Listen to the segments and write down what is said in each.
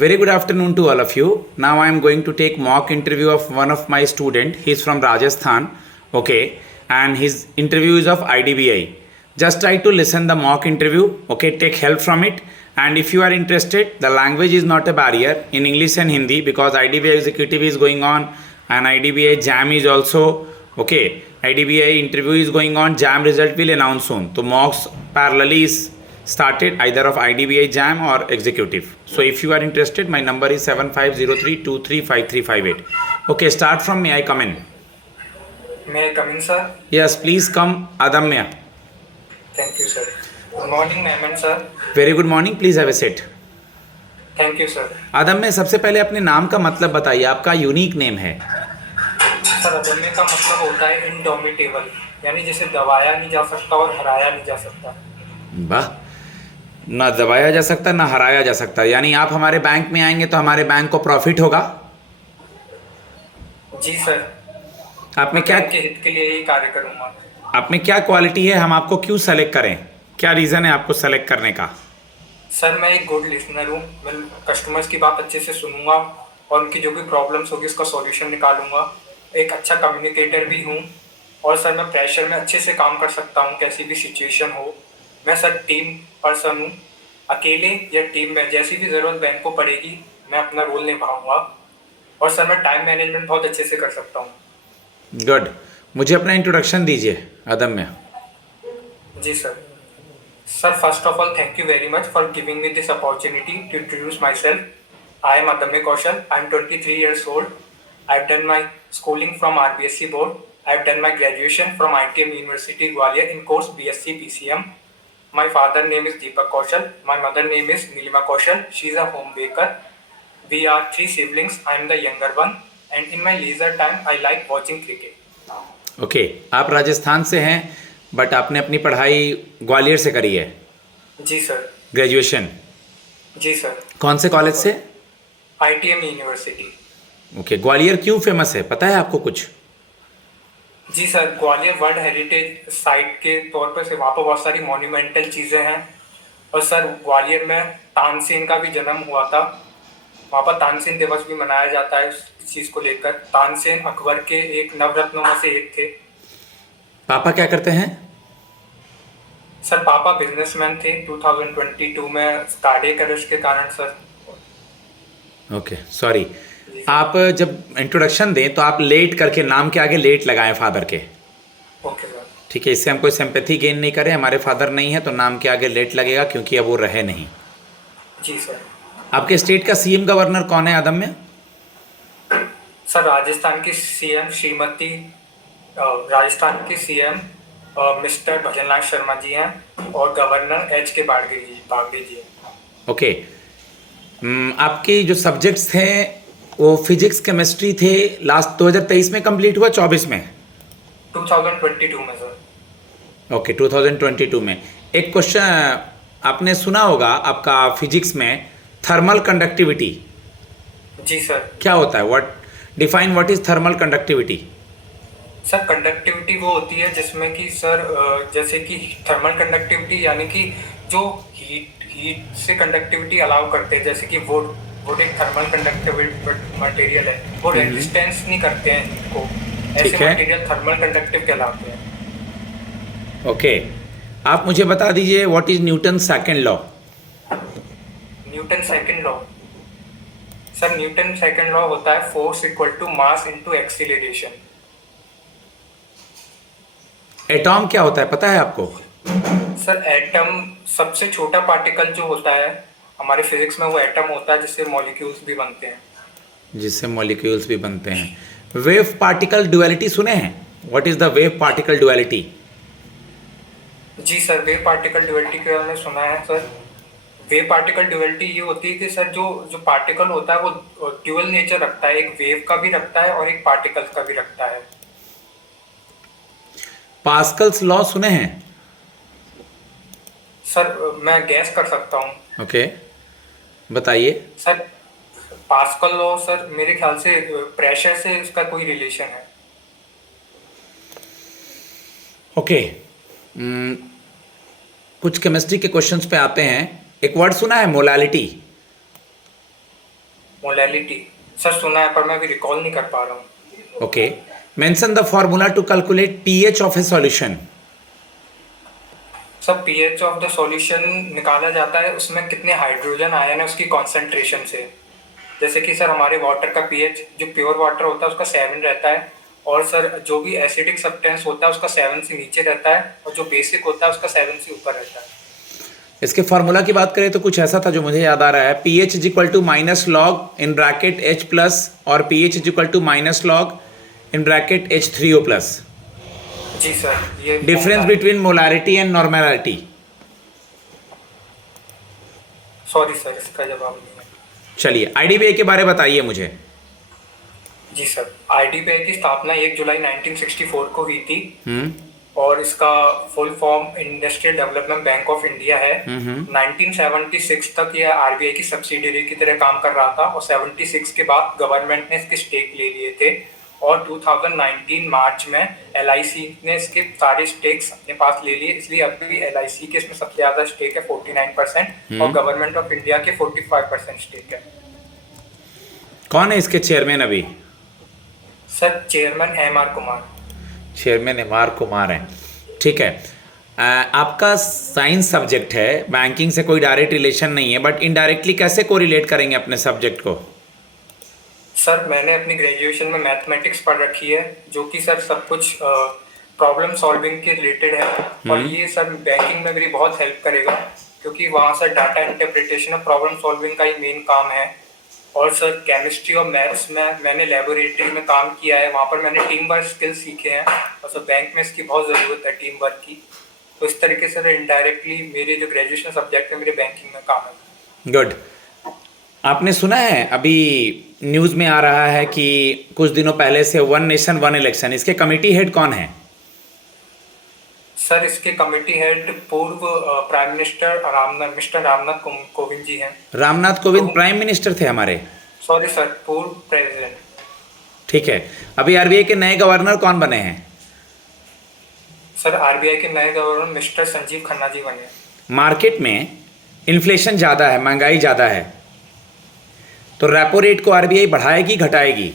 Very good afternoon to all of you. Now I am going to take mock interview of one of my student. He is from Rajasthan. Okay, and his interview is of IDBI. Just try to listen the mock interview. Okay, take help from it. And if you are interested, the language is not a barrier in English and Hindi because IDBI executive is going on and IDBI jam is also okay. IDBI interview is going on. Jam result will announce soon. So mocks parallelly is started either of IDBI jam or executive. So if you are interested, my number is 7503235358. Okay, start from may I come in? May I come in, sir? Yes, please come, Adamya. Thank you, sir. Good morning, ma'am and sir. Very good morning, please have a seat. Thank you, sir. अदम्य, सबसे पहले अपने नाम का मतलब बताइए, आपका unique name है। सर, अदम्य का मतलब होता है इंडोमिटेबल, यानी जिसे दबाया नहीं जा सकता और हराया नहीं जा सकता। वाह, ना दबाया जा सकता ना हराया जा सकता, यानी आप हमारे बैंक में आएंगे तो हमारे बैंक को प्रॉफिट होगा। जी सर, आप में क्या के हित के लिए यही कार्य करूंगा। आप में क्या क्वालिटी है, हम आपको क्यों सेलेक्ट करें, क्या रीज़न है आपको सेलेक्ट करने का? सर, मैं एक गुड लिसनर हूँ। मैं कस्टमर्स की बात अच्छे से सुनूंगा और उनकी जो भी प्रॉब्लम्स होगी उसका सॉल्यूशन निकालूंगा। एक अच्छा कम्युनिकेटर भी हूँ और सर मैं प्रेशर में अच्छे से काम कर सकता हूँ, कैसी भी सिचुएशन हो। मैं सर टीम पर्सन हूँ, अकेले या टीम में जैसी भी ज़रूरत बैंक को पड़ेगी मैं अपना रोल निभाऊंगा और सर मैं टाइम मैनेजमेंट बहुत अच्छे से कर सकता हूँ। गुड, मुझे अपना इंट्रोडक्शन दीजिए अदम्य। जी sir. Sir, first of all, thank you very much for giving me this opportunity to introduce myself. I am Adamya Kaushal. I am 23 years old. I have done my schooling from RBSC board. I have done my graduation from ITM University Gwalior in course BSc PCM. My father name is Deepak Kaushal. My mother name is Nilima Kaushal. She is a home baker. We are 3 siblings. I am the younger one. And in my leisure time, I like watching cricket. Okay, आप राजस्थान से हैं but आपने अपनी पढ़ाई ग्वालियर से करी है? जी सर। ग्रेजुएशन? जी सर। कौन से कॉलेज से? ITM university. ओके, ग्वालियर क्यों फेमस है, पता है आपको कुछ? जी sir, Gwalior world heritage site के तौर पर से वहाँ पर बहुत सारी मॉन्यूमेंटल चीज़ें हैं और सर ग्वालियर में तानसेन का भी जन्म हुआ था। वहाँ पर तानसेन दिवस भी मनाया जाता है इस चीज़ को लेकर। तानसेन अकबर के एक नवरत्नों में से एक थे। पापा क्या करते हैं? सर पापा बिजनेसमैन थे। 2022 में कार्डियक अरेस्ट के कारण सर। Okay, sorry. आप जब इंट्रोडक्शन दें तो आप लेट करके नाम के आगे लेट लगाएं फादर के। Okay sir. ठीक है, इससे हम कोई सिंपैथी गेन नहीं करें। हमारे फादर नहीं है तो नाम के आगे लेट लगेगा क्योंकि अब वो रहे नहीं। जी सर। आपके स्टेट का सीएम गवर्नर कौन है अदम्य? सर राजस्थान की सीएम श्रीमती मिस्टर भजनलाल शर्मा जी हैं और गवर्नर HK बागड़े जी हैं। ओके, आपके जो सब्जेक्ट्स थे वो फिजिक्स केमिस्ट्री थे। लास्ट 2023 में कंप्लीट हुआ, 24 में? 2022 में सर। ओके, 2022 में। एक क्वेश्चन आपने सुना होगा आपका फिजिक्स में, थर्मल कंडक्टिविटी। जी सर। क्या होता है? What is thermal conductivity? Sir conductivity वो होती है जिसमें कि सर जैसे कि थर्मल कंडक्टिविटी यानी कि जो हीट से कंडक्टिविटी अलाउ करते हैं, जैसे कि वुड एक थर्मल कंडक्टिव मटेरियल है, वो रेजिस्टेंस नहीं करते हैं हीट को, ऐसे मटेरियल थर्मल कंडक्टिव कहलाते हैं। ओके, आप मुझे बता दीजिए what is Newton second law? Newton second law? Sir Newton second law होता है force equal to mass into acceleration. Atom क्या होता है पता है आपको? सर एटम सबसे छोटा पार्टिकल जो होता है हमारे फिजिक्स में, वो एटम होता है जिससे मॉलिक्यूल्स भी बनते हैं। वेव पार्टिकल ड्युअलिटी सुने हैं? What is the wave particle duality? जी सर, वेव पार्टिकल ड्युअलिटी के बारे में सुना है सर। वेव पार्टिकल ड्युअलिटी ये होती है कि सर जो पार्टिकल होता है वो ड्यूअल नेचर रखता है, एक वेव का भी रखता है और एक पार्टिकल का भी रखता है। पास्कल्स लॉ सुने हैं? सर मैं गैस कर सकता हूँ। ओके, बताइए। सर पास्कल लॉ सर मेरे ख्याल से प्रेशर से इसका कोई रिलेशन है। ओके, कुछ केमिस्ट्री के क्वेश्चंस पे आते हैं। एक वर्ड सुना है मोलालिटी? मोलैलिटी सर सुना है पर मैं अभी रिकॉल नहीं कर पा रहा हूँ। Okay, mention the formula to calculate pH of a solution. Sir pH of the solution निकाला जाता है उसमें कितने हाइड्रोजन आयन है उसकी कॉन्सेंट्रेशन से। जैसे कि सर हमारे वाटर का पीएच जो प्योर वाटर होता है उसका 7 रहता है, और सर जो भी एसिडिक सब्सटेंस होता है उसका 7 से नीचे रहता है, और जो बेसिक होता है उसका 7 से ऊपर रहता है। इसके फार्मूला की बात करें तो कुछ ऐसा था जो मुझे याद आ रहा है, P H is equal to minus log in bracket H plus और P H is equal to minus log in bracket H three O plus. जी सर, ये difference between molarity and normality. Sorry sir इसका जवाब नहीं है। चलिए IDBI के बारे में बताइए मुझे। जी सर, आईडीबीआई की स्थापना 1 जुलाई 1964 को हुई थी, हम्म और इसका full form industrial development bank of India है। 1976 तक ये आरबीआई की सब्सिडियरी की तरह काम कर रहा था, और 76 के बाद गवर्नमेंट ने इसके स्टेक ले लिए थे, और 2019 मार्च में एलआईसी ने इसके सारे स्टेक्स अपने पास ले लिए। इसलिए अभी एलआईसी के इसमें सबसे ज्यादा स्टेक है 49%, और गवर्नमेंट ऑफ इंडिया के 45% स्टेक है। कौन है इसके चेयरमैन अभी? Sir chairman MR. Kumar. Chairman MR. Kumar हैं, ठीक है। आपका साइंस सब्जेक्ट है, बैंकिंग से कोई डायरेक्ट रिलेशन नहीं है, बट इनडायरेक्टली कैसे कोरिलेट करेंगे अपने सब्जेक्ट को? सर मैंने अपनी ग्रेजुएशन में मैथमेटिक्स पढ़ रखी है, जो कि सर सब कुछ प्रॉब्लम सॉल्विंग के रिलेटेड है, और ये सर बैंकिंग में मेरी बहुत हेल्प करेगा, क्योंकि वहाँ सर डाटा इंटरप्रिटेशन और प्रॉब्लम सॉल्विंग का ही मेन काम है। और सर केमिस्ट्री और मैथ्स में मैंने लेबोरेटरी में काम किया है, वहाँ पर मैंने टीम वर्क स्किल्स सीखे हैं, और सर बैंक में इसकी बहुत ज़रूरत है टीम वर्क की। तो इस तरीके से इनडायरेक्टली मेरे जो ग्रेजुएशन सब्जेक्ट है मेरे बैंकिंग में काम है। गुड। आपने सुना है अभी न्यूज़ में आ रहा है कि कुछ दिनों पहले से वन नेशन वन इलेक्शन, इसके कमिटी हेड कौन है? सर इसके कमेटी हेड पूर्व prime minister mister Ramnath Kovind ji हैं। रामनाथ कोविंद प्राइम मिनिस्टर थे हमारे? सॉरी सर, पूर्व प्रेसिडेंट। ठीक है। अभी आरबीआई के नए गवर्नर कौन बने हैं? सर आरबीआई के नए गवर्नर मिस्टर संजीव खन्ना जी बने हैं। मार्केट में इन्फ्लेशन ज़्यादा है, महंगाई ज़्यादा है, तो रेपो रेट को आरबीआई बढ़ाएगी घटाएगी?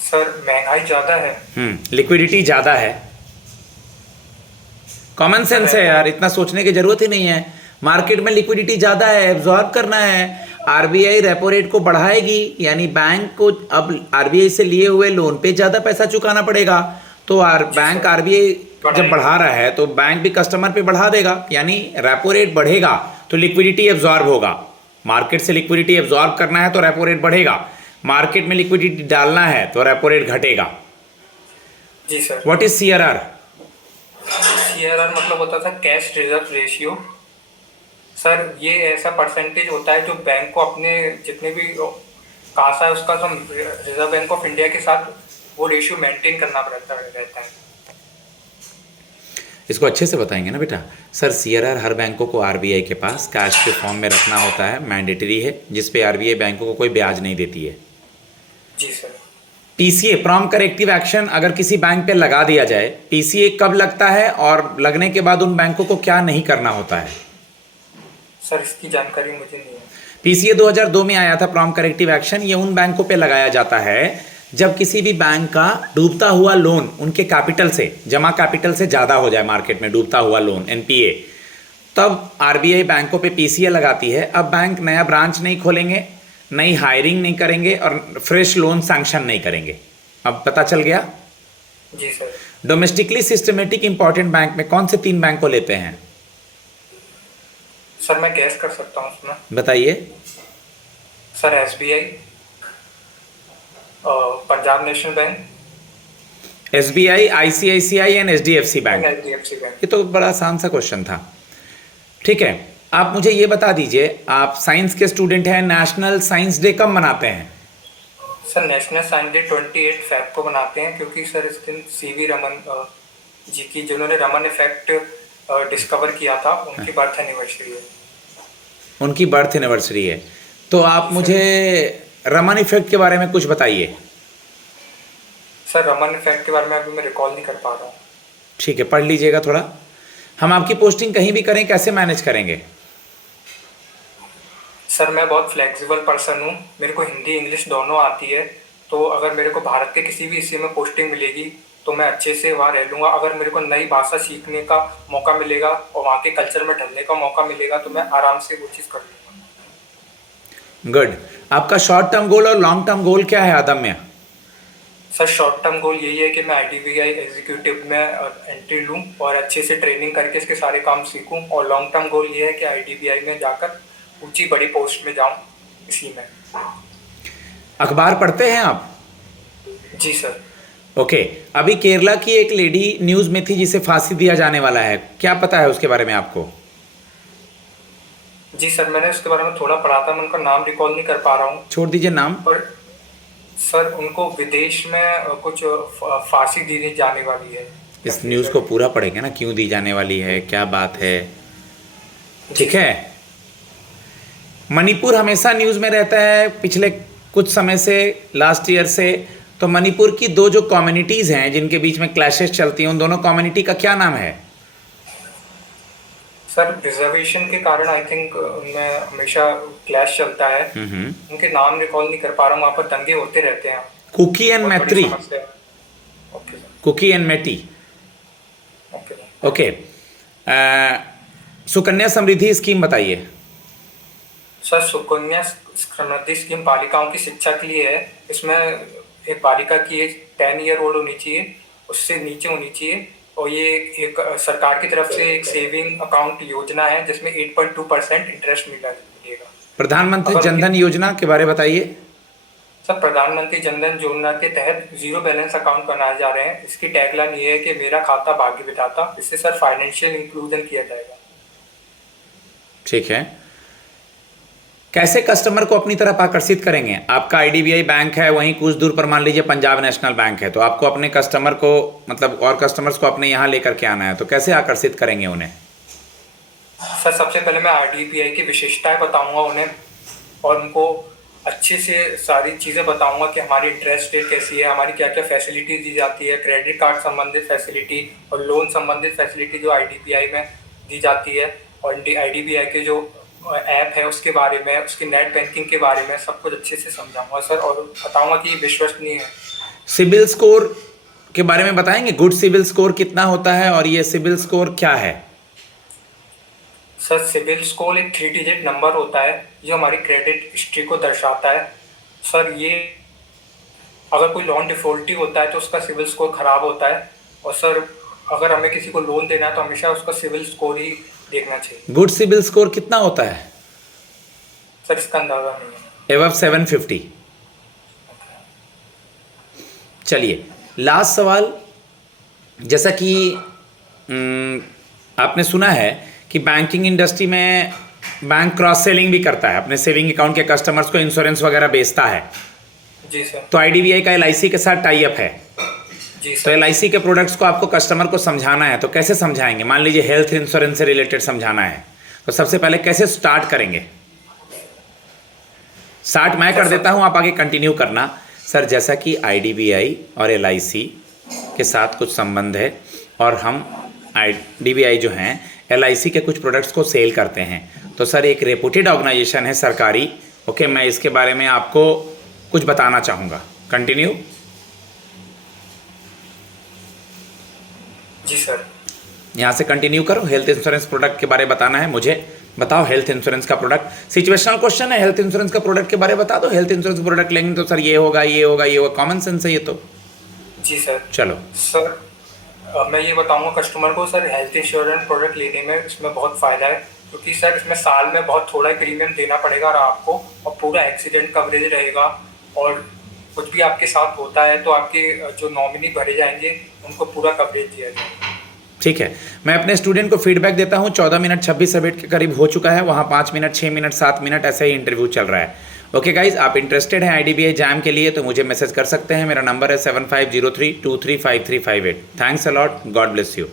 सर महंगाई ज़्यादा है, लिक्विडिटी ज़्यादा है। कॉमन सेंस है यार, इतना सोचने की जरूरत ही नहीं है। मार्केट में लिक्विडिटी ज़्यादा है, एब्जॉर्ब करना है। आरबीआई रेपो रेट को बढ़ाएगी, यानी बैंक को अब आरबीआई से लिए हुए लोन पे ज़्यादा पैसा चुकाना पड़ेगा। तो बैंक आरबीआई जब बढ़ा रहा है तो बैंक भी कस्टमर पे बढ़ा देगा, यानी रेपो रेट बढ़ेगा तो लिक्विडिटी एब्जॉर्ब होगा। मार्केट से लिक्विडिटी एब्जॉर्ब करना है तो रेपो रेट बढ़ेगा, मार्केट में लिक्विडिटी डालना है तो रेपो रेट घटेगा। जी sir. What is CRR? CRR मतलब होता था कैश रिजर्व रेशियो। सर ये ऐसा परसेंटेज होता है जो बैंक को अपने जितने भी कासा है उसका सब रिजर्व बैंक ऑफ इंडिया के साथ वो रेशियो मेंटेन करना रहता है। इसको अच्छे से बताएंगे ना बेटा। सर सीआरआर हर बैंकों को आरबीआई के पास कैश के फॉर्म में रखना होता है, मैंडेटरी है, जिस पे आरबीआई बैंकों को कोई ब्याज नहीं देती है। जी sir. PCA prompt corrective action अगर किसी बैंक पे लगा दिया जाए, पीसीए कब लगता है और लगने के बाद उन बैंकों को क्या नहीं करना होता है? सर इसकी जानकारी मुझे नहीं है। पीसीए 2002 में आया था प्रॉम्प्ट करेक्टिव एक्शन। ये उन बैंकों पे लगाया जाता है जब किसी भी बैंक का डूबता हुआ लोन उनके कैपिटल से, जमा कैपिटल से ज़्यादा हो जाए, मार्केट में डूबता हुआ लोन एनपीए, तब आरबीआई बैंकों पे पीसीए लगाती है। अब बैंक नया ब्रांच नहीं खोलेंगे, नई हायरिंग नहीं करेंगे और फ्रेश लोन सैंक्शन नहीं करेंगे। अब पता चल गया? जी sir. Domestically systematic important bank में कौन से 3 बैंक को लेते हैं? सर मैं गैस कर सकता हूँ उसमें। बताइए। Sir SBI, Punjab national bank, SBI, ICICI and HDFC bank. HDFC bank. ये तो बड़ा आसान सा क्वेश्चन था। ठीक है, आप मुझे ये बता दीजिए, आप साइंस के स्टूडेंट हैं, नेशनल साइंस डे कब मनाते हैं? Sir national science day 28 Feb को मनाते हैं, क्योंकि सर इस दिन सीवी रमन जी की, जिन्होंने रमन इफेक्ट डिस्कवर किया था, उनकी बर्थ एनिवर्सरी है। उनकी बर्थ एनिवर्सरी है। तो आप मुझे रमन इफेक्ट के बारे में कुछ बताइए। सर रमन इफेक्ट के बारे में अभी मैं रिकॉल नहीं कर पा रहा हूँ। ठीक है, पढ़ लीजिएगा थोड़ा। हम आपकी पोस्टिंग कहीं भी करें, कैसे मैनेज करेंगे? सर मैं बहुत फ्लेक्सिबल पर्सन हूँ, मेरे को हिंदी इंग्लिश दोनों आती है। तो अगर मेरे को भारत के किसी भी हिस्से में पोस्टिंग मिलेगी तो मैं अच्छे से वहाँ रह लूँगा। अगर मेरे को नई भाषा सीखने का मौका मिलेगा और वहाँ के कल्चर में ढलने का मौका मिलेगा तो मैं आराम से वो चीज़ कर लूँगा। गुड। आपका शॉर्ट टर्म गोल और लॉन्ग टर्म गोल क्या है अदम्य? सर शॉर्ट टर्म गोल यही है कि मैं IDBI एग्जीक्यूटिव में एंट्री लूँ और अच्छे से ट्रेनिंग करके इसके सारे काम सीखूँ। और लॉन्ग टर्म गोल ये है कि IDBI में जाकर ऊंची बड़ी पोस्ट में जाऊँ इसी में। अखबार पढ़ते हैं आप? जी सर। ओके। अभी केरला की एक लेडी न्यूज़ में थी जिसे फांसी दिया जाने वाला है, क्या पता है उसके बारे में आपको? जी सर, मैंने उसके बारे में थोड़ा पढ़ा था, मैं उनका नाम रिकॉल नहीं कर पा रहा हूँ। छोड़ दीजिए नाम। पर सर उनको विदेश में कुछ फांसी दी जाने वाली है। इस न्यूज़ को पूरा पढ़ेंगे ना, क्यों दी जाने वाली है, क्या बात है। ठीक है। मणिपुर हमेशा न्यूज़ में रहता है पिछले कुछ समय से, लास्ट ईयर से। तो मणिपुर की दो जो कम्युनिटीज़ हैं जिनके बीच में क्लैशेस चलती हैं, उन दोनों कम्युनिटी का क्या नाम है? सर रिजर्वेशन के कारण आई थिंक उनमें हमेशा क्लैश चलता है। उनके नाम रिकॉल नहीं कर पा रहा हूँ, वहाँ पर दंगे होते रहते हैं। कुकी एंड बहुत बड़ी मैत्री। समस्या है। Okay sir. Kuki and Meitei. Okay sir. Okay. Sukanya Samriddhi scheme बताइए। सर सुकन्या समृद्धि स्कीम बालिकाओं की शिक्षा के लिए है। इसमें एक बालिका की एज 10 ईयर ओल्ड होनी चाहिए, उससे नीचे होनी चाहिए। और ये एक सरकार की तरफ से एक सेविंग अकाउंट योजना है जिसमें 8.2% इंटरेस्ट मिलेगा। प्रधानमंत्री जनधन योजना के बारे बताइए। सर प्रधानमंत्री जनधन योजना के तहत जीरो बैलेंस अकाउंट बनाए जा रहे हैं। इसकी टैगलाइन ये है कि मेरा खाता भाग्य विधाता। इससे सर फाइनेंशियल इंक्लूजन किया जाएगा। ठीक है। कैसे कस्टमर को अपनी तरफ आकर्षित करेंगे? आपका IDBI बैंक है, वहीं कुछ दूर पर मान लीजिए पंजाब नेशनल बैंक है, तो आपको अपने कस्टमर को मतलब और कस्टमर्स को अपने यहाँ लेकर के आना है, तो कैसे आकर्षित करेंगे उन्हें? सर सबसे पहले मैं IDBI की विशेषताएं बताऊंगा उन्हें और उनको अच्छे से सारी चीज़ें बताऊंगा कि हमारी इंटरेस्ट रेट कैसी है, हमारी क्या क्या फैसिलिटी दी जाती है, क्रेडिट कार्ड संबंधित फैसिलिटी और लोन संबंधित फैसिलिटी जो IDBI में दी जाती है। और IDBI के जो ऐप है उसके बारे में, उसकी नेट बैंकिंग के बारे में सब कुछ अच्छे से समझाऊंगा सर, और बताऊंगा कि ये विश्वसनीय है। सिबिल स्कोर के बारे में बताएंगे? गुड सिबिल स्कोर कितना होता है और ये सिबिल स्कोर क्या है? सर सिबिल स्कोर एक 3 डिजिट नंबर होता है जो हमारी क्रेडिट हिस्ट्री को दर्शाता है। सर ये अगर कोई लोन डिफॉल्टी होता है तो उसका सिबिल स्कोर खराब होता है। और सर अगर हमें किसी को लोन देना है तो हमेशा उसका सिबिल स्कोर ही देखना चाहिए। गुड सिबिल स्कोर कितना होता है? सर इसका अंदाजा नहीं है। एबव 750। चलिए लास्ट सवाल। जैसा कि आपने सुना है कि बैंकिंग इंडस्ट्री में बैंक क्रॉस सेलिंग भी करता है, अपने सेविंग अकाउंट के कस्टमर्स को इंश्योरेंस वगैरह बेचता है। जी सर। तो IDBI का LIC के साथ टाई अप है। जी तो सर। LIC के प्रोडक्ट्स को आपको कस्टमर को समझाना है, तो कैसे समझाएंगे? मान लीजिए हेल्थ इंश्योरेंस से रिलेटेड समझाना है, तो सबसे पहले कैसे स्टार्ट करेंगे? स्टार्ट मैं कर देता हूं, आप आगे कंटिन्यू करना। सर जैसा कि IDBI और LIC के साथ कुछ संबंध है और हम IDBI जो हैं LIC के कुछ प्रोडक्ट्स को सेल करते हैं, तो सर एक रेपुटेड ऑर्गेनाइजेशन है सरकारी। ओके, मैं इसके बारे में आपको कुछ बताना चाहूँगा। कंटिन्यू। जी सर। यहाँ से कंटिन्यू करो। हेल्थ इंश्योरेंस प्रोडक्ट के बारे में बताना है मुझे। बताओ हेल्थ इंश्योरेंस का प्रोडक्ट। सिचुएशनल क्वेश्चन है, हेल्थ इंश्योरेंस का प्रोडक्ट के बारे में बता दो। हेल्थ इंश्योरेंस प्रोडक्ट लेंगे तो सर ये होगा, ये होगा, ये होगा। कॉमन सेंस है ये तो। जी सर। चलो सर मैं ये बताऊंगा कस्टमर को सर हेल्थ इंश्योरेंस प्रोडक्ट लेने में इसमें बहुत फ़ायदा है, क्योंकि सर इसमें साल में बहुत थोड़ा ही प्रीमियम देना पड़ेगा और आपको, और पूरा एक्सीडेंट कवरेज रहेगा। और कुछ भी आपके साथ होता है तो आपके जो नॉमिनी भरे जाएंगे उनको पूरा कवरेज दिया जाएगा। ठीक है, मैं अपने स्टूडेंट को फीडबैक देता हूँ। 14 मिनट 26 मिनट के करीब हो चुका है, वहाँ 5 मिनट 6 मिनट 7 मिनट ऐसे ही इंटरव्यू चल रहा है। ओके गाइज, आप इंटरेस्टेड हैं IDBI जैम के लिए तो मुझे मैसेज कर सकते हैं। मेरा नंबर है 7503235358। Thanks a lot, God bless you.